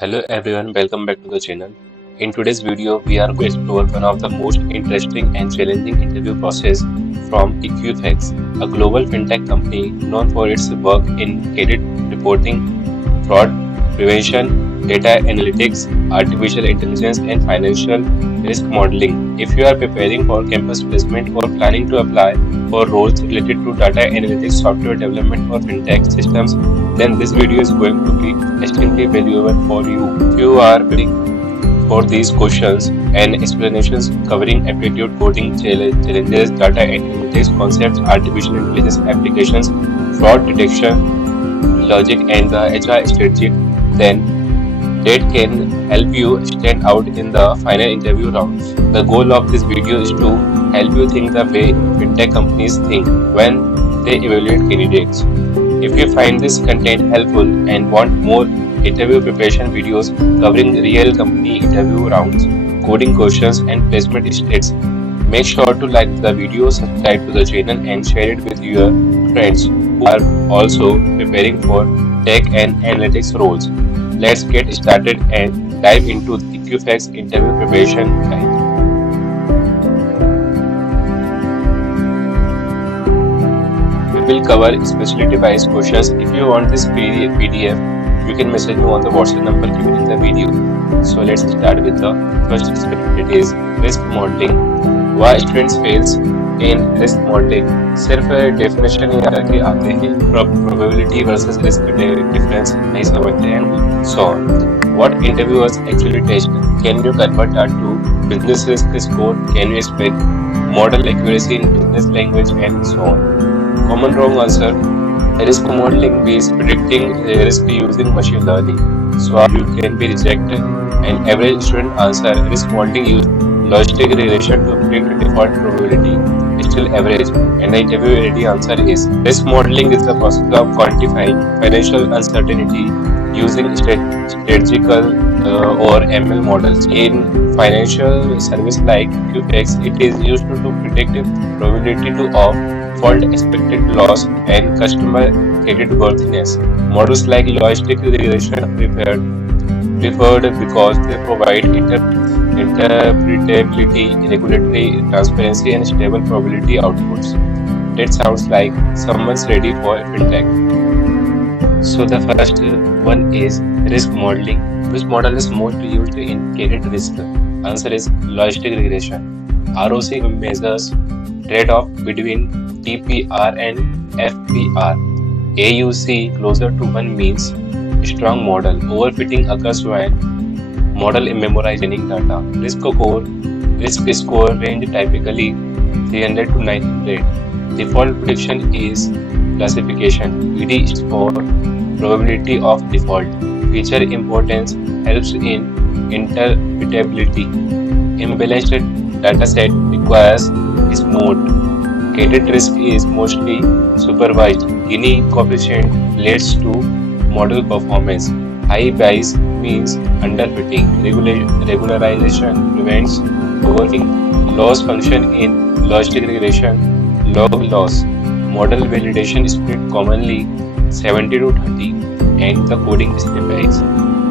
Hello everyone, welcome back to the channel. In today's video, we are going to explore one of the most interesting and challenging interview process from Equifax, a global fintech company known for its work in credit reporting, fraud prevention, data analytics, artificial intelligence, and financial risk modeling. If you are preparing for campus placement or planning to apply for roles related to data analytics, software development, or fintech systems, then this video is going to be extremely valuable for you. If you are preparing for these questions and explanations covering aptitude coding challenges, data analytics concepts, artificial intelligence applications, fraud detection, logic, and the HR strategy, then that can help you stand out in the final interview round. The goal of this video is to help you think the way fintech companies think when they evaluate candidates. If you find this content helpful and want more interview preparation videos covering real company interview rounds, coding questions, and placement stats, make sure to like the video, subscribe to the channel, and share it with your friends who are also preparing for tech and analytics roles. Let's get started and dive into the Equifax interview preparation guide. We will cover specially device questions. If you want this PDF, you can message me on the WhatsApp number given in the video. So let's start with the first aspect. It is risk modeling. Why students fails in risk modeling? सिर्फ definition ही करके आते हैं, probability versus risk difference नहीं समझते हैं. So what interviewers actually test? Can you convert that to business risk score? Can you expect model accuracy in business language and so on? Common wrong answer. Risk modeling is predicting risk using machine learning. So you can be rejected. An average student answer risk modeling use logistic regression to predict default probability. Still average. And the interview ready answer is risk modeling is the process of quantifying financial uncertainty using statistical or ML models. In financial service like QFX, it is used to predict probability of fault, expected loss, and customer credit worthiness. Models like logistic regression are preferred because they provide interpretability, regulatory transparency, and stable probability outputs. That sounds like someone's ready for fintech. So the first one is risk modeling. Which model is most used in credit risk? Answer is logistic regression. ROC measures trade-off between TPR and FPR. AUC closer to 1 means strong model. Overfitting occurs when model memorizing data. Risk score range typically 300 to 900. Default prediction is classification. PD is for probability of default. Feature importance helps in interpretability. Imbalanced dataset requires smooth. Credit risk is mostly supervised. Gini coefficient leads to model performance. High bias means underfitting. Regularization prevents overfitting. Loss function in logistic regression, log loss. Model validation split commonly 70 to 30, and the coding snippets.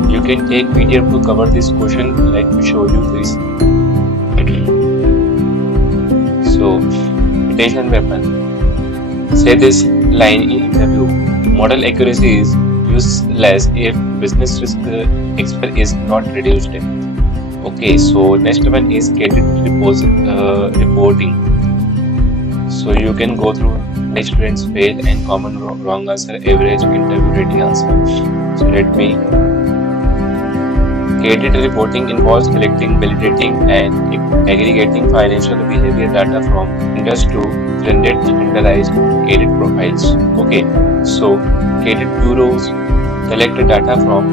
You can take PDF to cover this question. Let me show you this. So, attention weapon. Say this line in interview. Model accuracy is useless if business risk expert is not reduced. Okay, so next one is credit reporting. So you can go through next students fail and common wrong answer, average, interview ready answer. So let me. Credit reporting involves collecting, validating, and aggregating financial behavior data from vendors to generate standardized credit profiles. Okay, so credit bureaus collect data from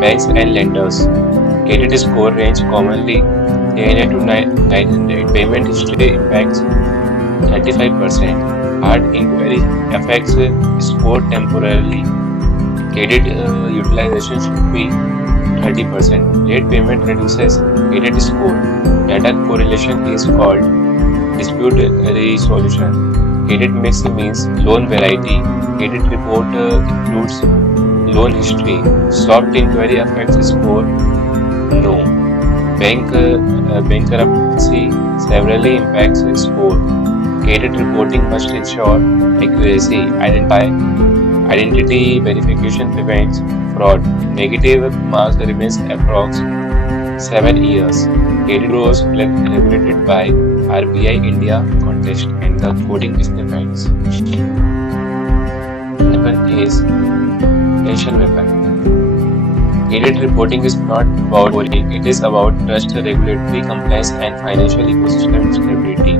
banks and lenders. Credit score range commonly 300 to 900. Payment history impacts 35%. Hard inquiry affects score temporarily. Credit utilization should be 30%. Late payment reduces credit score. Data correlation is called dispute resolution. Credit mix means loan variety. Credit report includes Loan history. Soft inquiry affects score? No. Bankruptcy severely impacts score. Credit reporting must ensure accuracy. Identity verification prevents fraud. Negative marks remains approx 7 years. Credit grows regulated by RBI India context and the coding snippets. Weapon is tension weapon. Credit reporting is not about scoring, it is about trust, regulatory compliance, and financial ecosystem stability.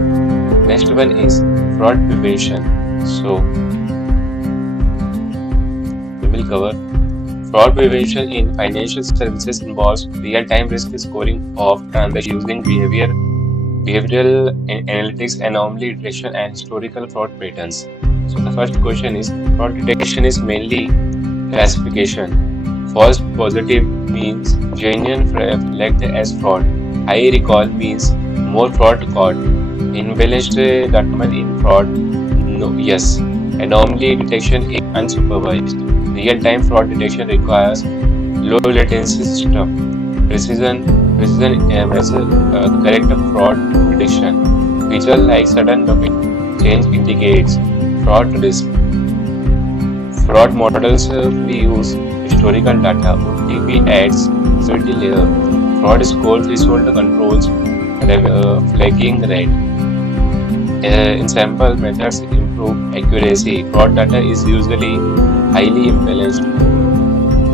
Next one is fraud prevention. So, we will cover fraud prevention in financial services involves real-time risk scoring of transactions using behavioral analytics, anomaly detection, and historical fraud patterns. So the first question is fraud detection is mainly classification. False positive means genuine flagged as fraud. High recall means more fraud caught. Imbalanced document in fraud? No. Yes. Anomaly detection is unsupervised. Real-time fraud detection requires low latency system. Precision as correct fraud prediction. Feature like sudden document change indicates fraud risk. Fraud models use historical data. OTP adds security layer. Fraud score threshold controls flagging red. Ensemble methods improve accuracy. Fraud data is usually highly imbalanced.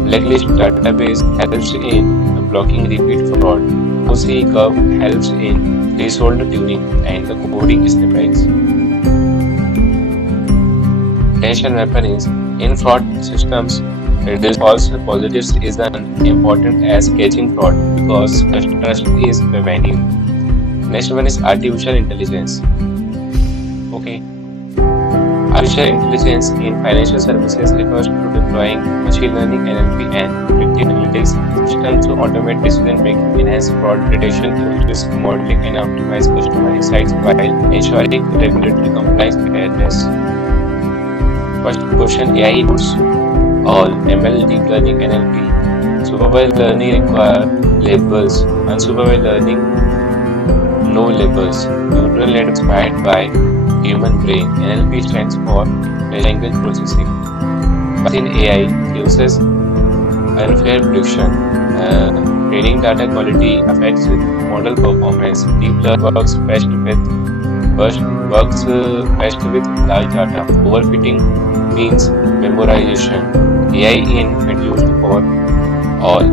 Blacklist database helps in blocking repeat fraud. OC curve helps in threshold tuning and the coding snippets. Detection weapon is in fraud systems. Reduce false positives is as important as catching fraud because trust is revenue. Next one is artificial intelligence. Okay. Artificial intelligence in financial services refers to deploying machine learning, NLP, and predictive analytics systems to automate decision making, enhance fraud detection, risk modeling, and optimize customer insights while ensuring regulatory compliance fairness. First question: AI includes all ML, deep learning, NLP. Supervised learning require labels. Unsupervised learning, no labels. Neural net inspired by human brain. NLP stands for language processing. In AI uses unfair prediction. Training data quality affects model performance. Deep learning works best with large data. Overfitting means memorization. AI introduced for all.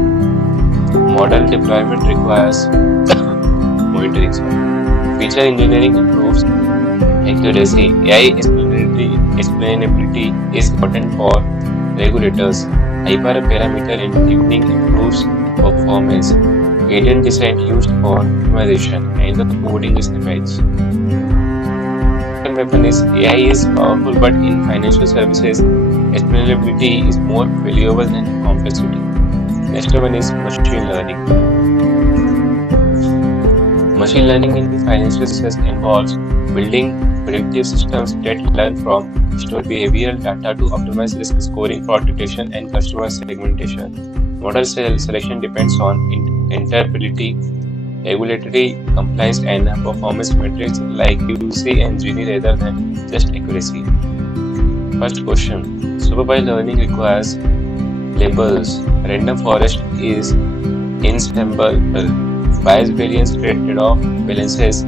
Model deployment requires monitoring. Feature engineering improves accuracy. AI explainability is important for regulators. Hyperparameter tuning improves performance. Gradient descent used for optimization and the coding snippets. Second weapon is AI is powerful, but in financial services, explainability is more valuable than complexity. Next one is machine learning. Machine learning in financial services involves building predictive systems that learn from historical behavioral data to optimize risk scoring, fraud detection, and customer segmentation. Model selection depends on interpretability, regulatory compliance, and performance metrics like UC and Gini rather than just accuracy. First question: supervised learning requires labels. Random forest is ensemble. Bias variance trade-off balances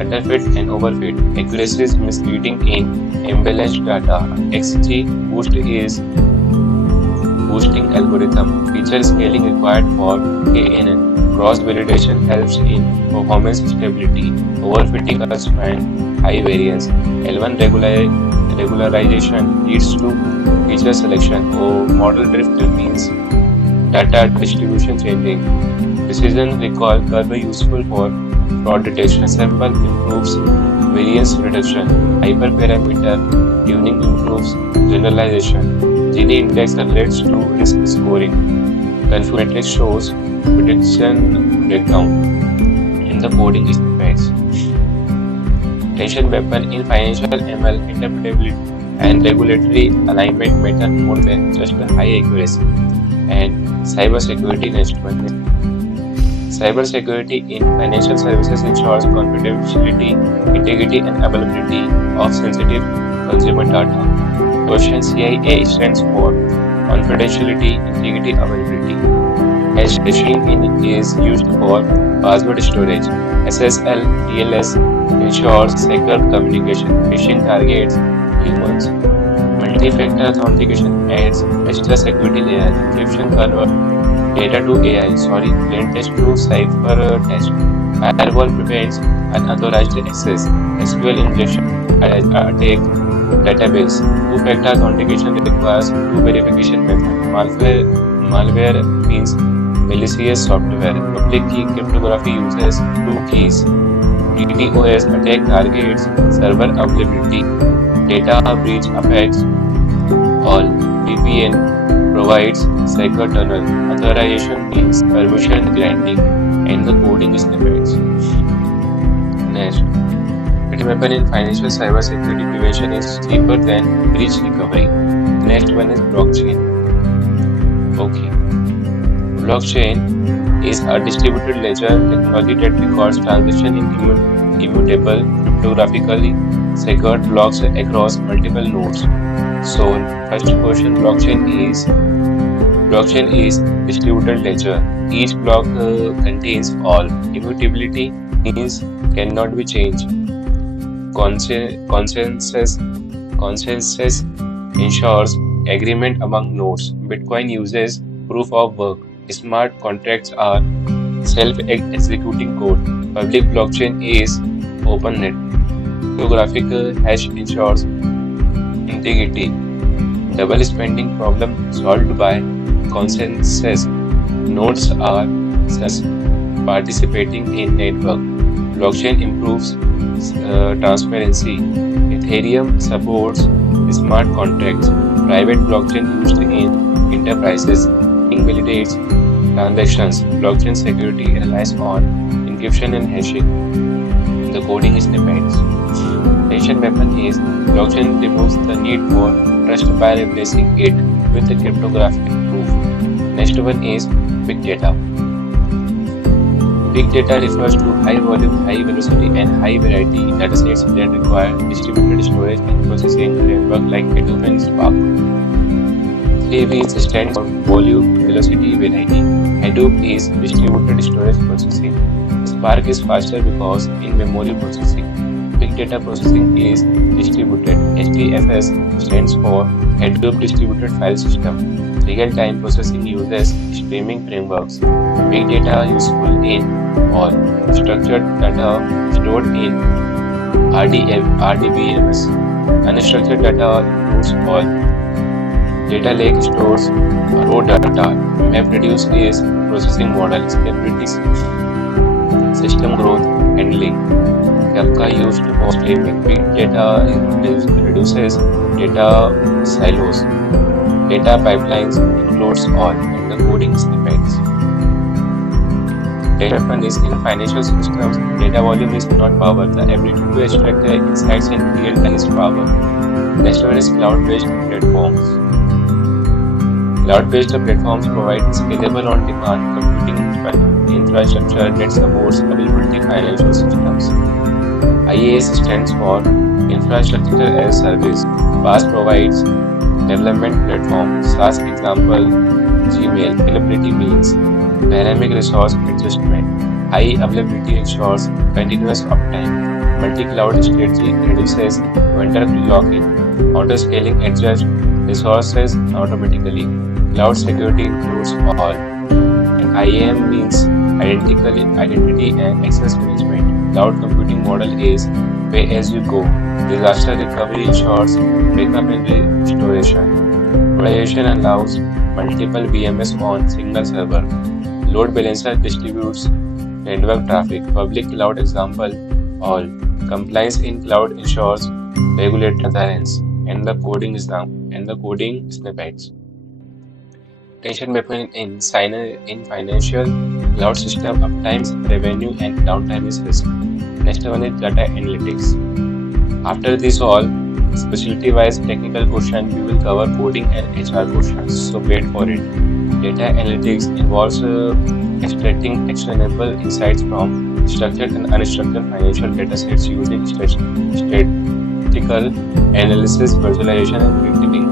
underfit and overfit. Accuracy is misleading in imbalanced data. XG boost is boosting algorithm. Feature scaling required for KNN. Cross validation helps in performance stability. Overfitting cuts and high variance. L1 regularization leads to feature selection. Model drift means data distribution changing. Precision recall curve useful for fraud detection. Sample improves variance reduction. Hyperparameter tuning improves generalization. Gini index relates to risk scoring. Confuse matrix shows prediction breakdown in the coding snippets. Detection weapon in financial ML and regulatory alignment matter more than just high accuracy. And cybersecurity next one. Cybersecurity in financial services ensures confidentiality, integrity, and availability of sensitive consumer data. Question CIA stands for confidentiality, integrity, availability. Hashing is used for password storage. SSL TLS ensures secure communication. Phishing targets humans. Multi-factor authentication adds extra security layer. Encryption convert data to AI. Plain text to cipher text. Firewall prevents unauthorized access. SQL injection attack database. Two-factor authentication requires two verification method. Malware means malicious software. Public key cryptography uses two keys. DDoS attack targets server availability. Data breach affects all. VPN provides secure tunnel. Authorization means permission granting, and the coding snippets. Next, critical weapon in financial cybersecurity prevention is cheaper than breach recovery. Next one is blockchain. Okay. Blockchain is a distributed ledger technology that records transactions in immutable, cryptographically secured blocks across multiple nodes. So, first question: blockchain is distributed ledger. Each block contains all. Immutability means cannot be changed. Consensus ensures agreement among nodes. Bitcoin uses proof of work. Smart contracts are self-executing code. Public blockchain is OpenNet. Cryptographic hash ensures integrity. Double spending problem solved by consensus. Nodes are participating in network. Blockchain improves transparency. Ethereum supports smart contracts. Private blockchain used in enterprises. Validates transactions. Blockchain security relies on encryption and hashing. The coding snippets. Tension weapon is blockchain removes the need for trust by replacing it with a cryptographic proof. Next one is big data. Big data refers to high volume, high velocity, and high variety datasets that require distributed storage and processing framework like Hadoop and Spark. 3V stands for volume, velocity, variety. Hadoop is distributed storage processing. Spark is faster because in-memory processing. Big data processing is distributed. HDFS stands for Hadoop Distributed File System. Real-time processing uses streaming frameworks. Big data useful in all. Structured data stored in RDBMS. Unstructured data includes all. Data lake stores raw data. MapReduce is processing model. Scalability, system growth handling. Kafka used for streaming. Big data reduces data silos. Data pipelines includes all. And the coding snippets. Data weapon is in financial systems. Data volume is not power. The ability to extract the insights in real time is power. Next one is cloud-based platforms. Cloud-based platforms provide scalable on-demand computing infrastructure that supports availability financial systems. IaaS stands for Infrastructure as Service. PaaS provides development platform. SaaS example Gmail. Scalability means dynamic resource adjustment. High availability ensures continuous uptime. Multi-cloud strategy reduces vendor lock-in. Auto-scaling adjusts resources automatically. Cloud security includes all. And IAM means identity and access management. Cloud computing model is pay-as-you-go. Disaster recovery ensures backup and restoration. Virtualization allows multiple VMS on single server. Load balancer distributes network traffic. Public cloud example all. Compliance in cloud ensures regulatory adherence. And the coding snippets. Tension weapon in financial cloud system uptime, revenue, and downtime is risk. Next one is data analytics. After this all, specialty-wise technical question. We will cover coding and HR questions. So wait for it. Data analytics involves extracting actionable insights from structured and unstructured financial data sets using statistical analysis, visualization, and predicting.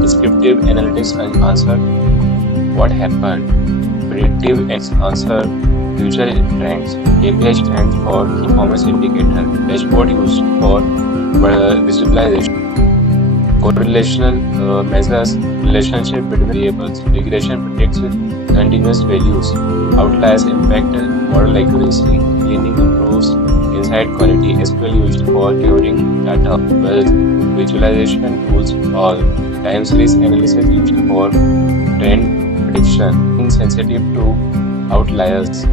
Descriptive analytics and answer what happened. Predictive answer future trends. KPI stands for key performance indicator. Dashboard used for visualization. Correlational measures relationship between variables. Regression predicts continuous values. Outliers impact model accuracy. Cleaning improves insight quality. SQL used for querying data. Visualization tools. All time series analysis used for trend prediction. Sensitive to outliers.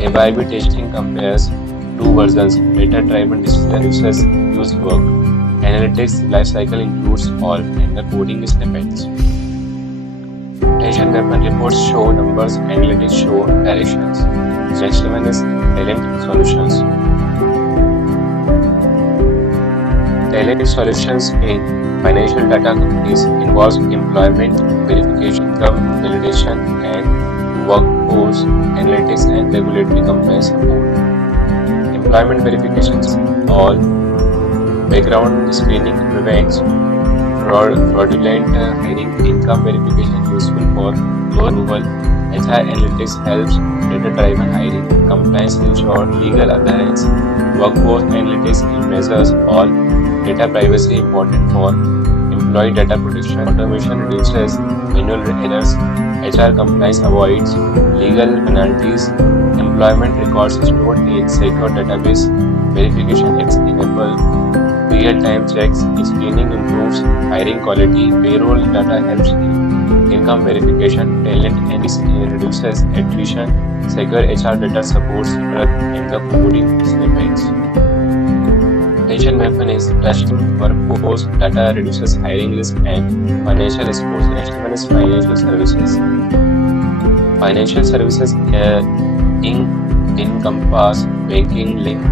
A/B testing compares two versions. Data-driven decisions use work. Analytics lifecycle includes all and the coding snippets. Attention weapon reports show numbers, analytics show directions. Next one is talent solutions. Talent solutions in financial data companies involves employment verification, income validation, and workforce analytics and regulatory compliance support. Employment verifications all background screening prevents fraudulent hiring. Income verification useful for loan approval. HR analytics helps data-driven hiring. Compliance ensures legal adherence. Workforce analytics measures all data privacy important for employee data protection. Automation reduces manual errors. HR compliance avoids legal penalties. Employment records stored in secure database. Verification enable real-time checks. Screening improves hiring quality. Payroll data helps in income verification. Talent and reduces attrition. Secure HR data supports and the coding snippets. Attention weapon is trusting workforce data reduces hiring risk and financial exposure. Next one is financial services. Financial services encompass banking, link,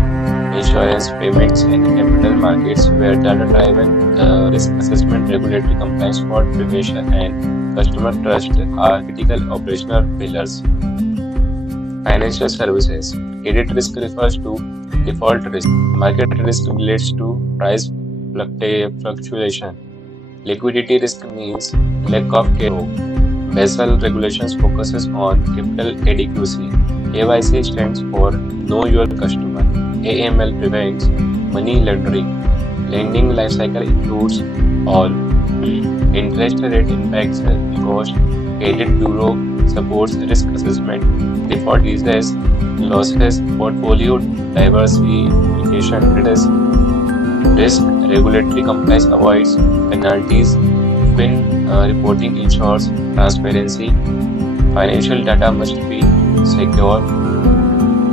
insurance, payments, and capital markets, where data-driven risk assessment, regulatory compliance, fraud prevention, and customer trust are critical operational pillars. Financial services. Credit risk refers to default risk. Market risk relates to price fluctuation. Liquidity risk means lack of cash. Basel regulations focuses on capital adequacy. KYC stands for Know Your Customer. AML prevents money laundering. Lending lifecycle includes all. Interest rate impacts cost. Credit bureau supports risk assessment. Default eases losses. Portfolio diversification reduces risk. Regulatory compliance avoids penalties. Fin reporting ensures transparency. Financial data must be secure.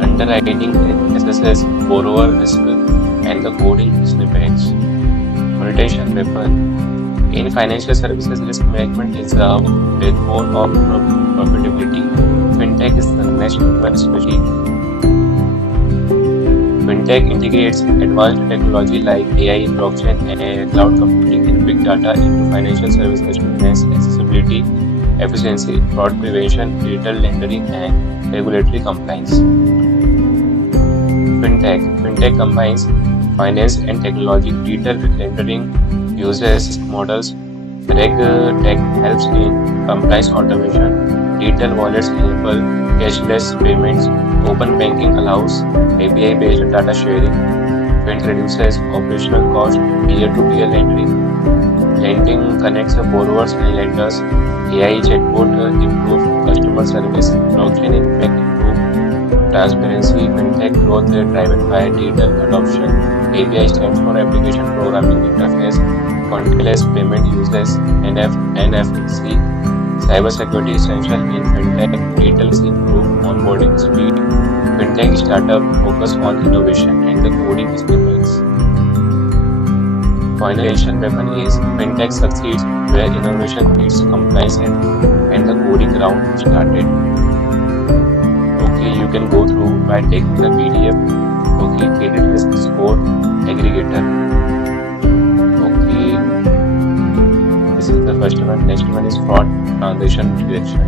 Underwriting assesses borrower risk and the coding snippets. Monetization weapon. In financial services, risk management is the backbone of profitability. Fintech is the next one specialty. Fintech integrates advanced technology like AI, blockchain, and cloud computing and big data into financial services to enhance accessibility, efficiency, fraud prevention, digital lending, and regulatory compliance. Fintech combines finance and technology. Digital lending uses models. RegTech helps in compliance automation. Digital wallets enable cashless payments. Open banking allows API-based data sharing. Mint reduces operational cost. Peer-to-peer lending. Lending connects borrowers and lenders. AI chatbot improves customer service. Blockchain impact improve transparency. Fintech growth driven by digital adoption. API stands for Application Programming Interface. Contactless payment uses NFC. Cybersecurity essential in fintech. Digital improve onboarding speed. Fintech startup focus on innovation and the coding snippets. Financial weapon is fintech succeeds where innovation meets compliance and the coding round started. Okay, you can go through by taking the PDF. Okay, credit risk score aggregator. Okay, this is the first one. Next one is fraud transaction detection.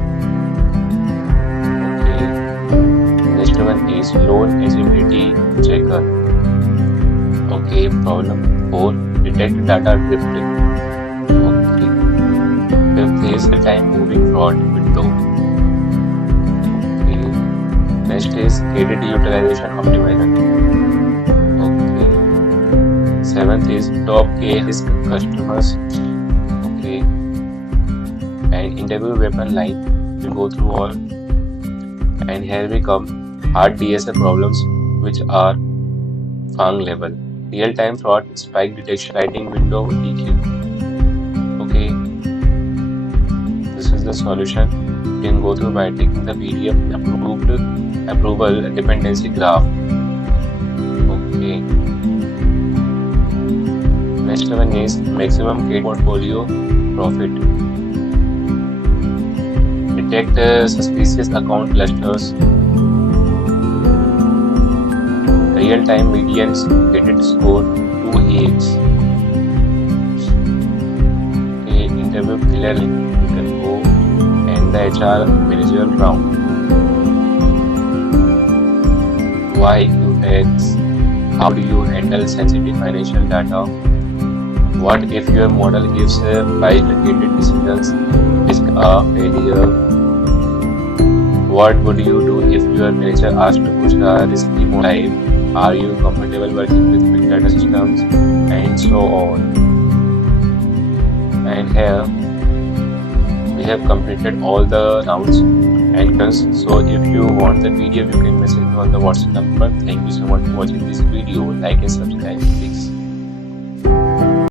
Okay, next one is loan eligibility checker. Okay, problem 4, detect data drifting. Okay, fifth is the time moving fraud window. Okay, next is credit utilization optimizer. Okay, seventh is top K risk customers. Okay, and interview weapon line. We'll go through all. And here we come hard DSA problems, which are FANG level. Real-time fraud, spike detection, writing window, DQ. Okay, this is the solution. You can go through by taking the PDF approval dependency graph. Okay. Next one is maximum credit portfolio profit. Detect suspicious account clusters. Real-time median credit score 2AX. Okay, interview killer link. You can go and the HR manager round. Why QX? How do you handle sensitive financial data? What if your model gives price-related decisions, risk a failure? What would you do if your manager asked to push a risky model live? Are you comfortable working with big data systems? And so on. And here we have completed all the rounds and questions. So if you want the PDF, you can message me on the WhatsApp number. Thank you so much for watching this video. Like and subscribe.